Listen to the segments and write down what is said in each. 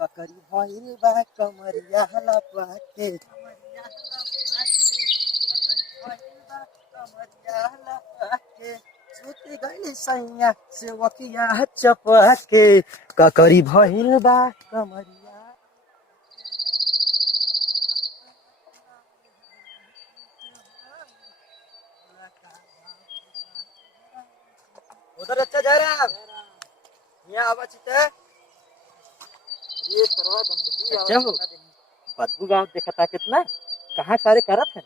ककरी भइल बा कमरिया लपा के सुति गइल सैया सेवकिया चपा के ककरी भइल बा कमरिया। उधर अच्छा जा रहा है यहाँ आवाज है ये सरवा गंदगी अच्छा हो बदबू गाँव देखा था कितना कहाँ सारे करत है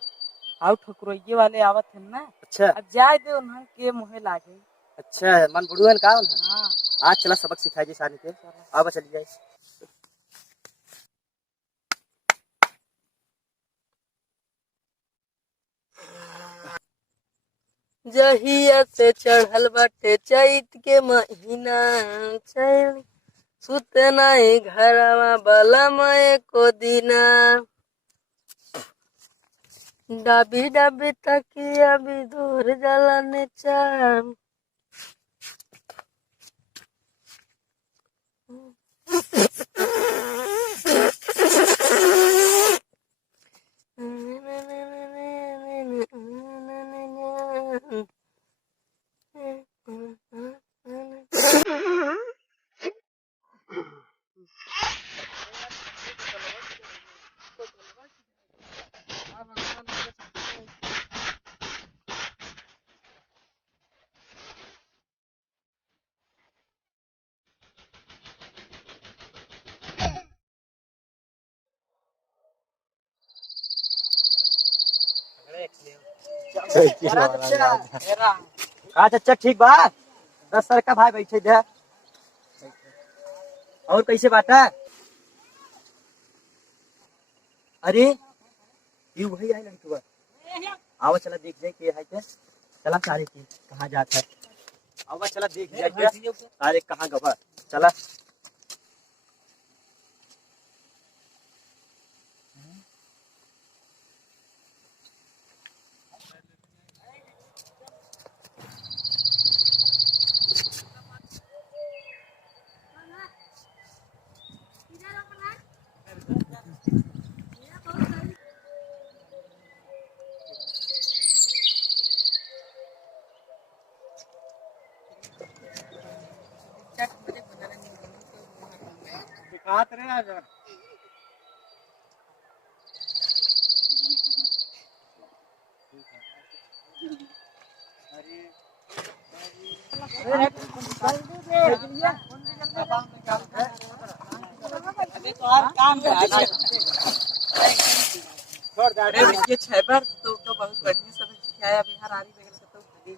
आउ ठकुरइये वाले आवत है ना। अच्छा अब जाए दे उन्हें के मुहे लागे। अच्छा मन बुढ़ुअन का है हाँ आज चला सबक सिखाई जी सानी के आवा चली जाए। जहिया से चढ़ल बाटे चैत के महीना चैन सुते नहीं घरवा बला मए को दिना डाबी डाबी तकिया भी दूर जाला ने चाम अच्छा ठीक बा 10 सर का भाई बैठे दे और कैसे बात है। अरे ये वही आई लड़की आओ चला देख जाए के है चला सारे की कहाँ जाता है आओ चला देख जाए सारे कहाँ गवा चला दिखात रहे आज ये छैबर तो बहुत बढ़िया सब सिखाया बिहार आरी वगैरह तो है।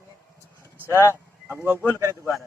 अच्छा अब वो बोल करे दोबारा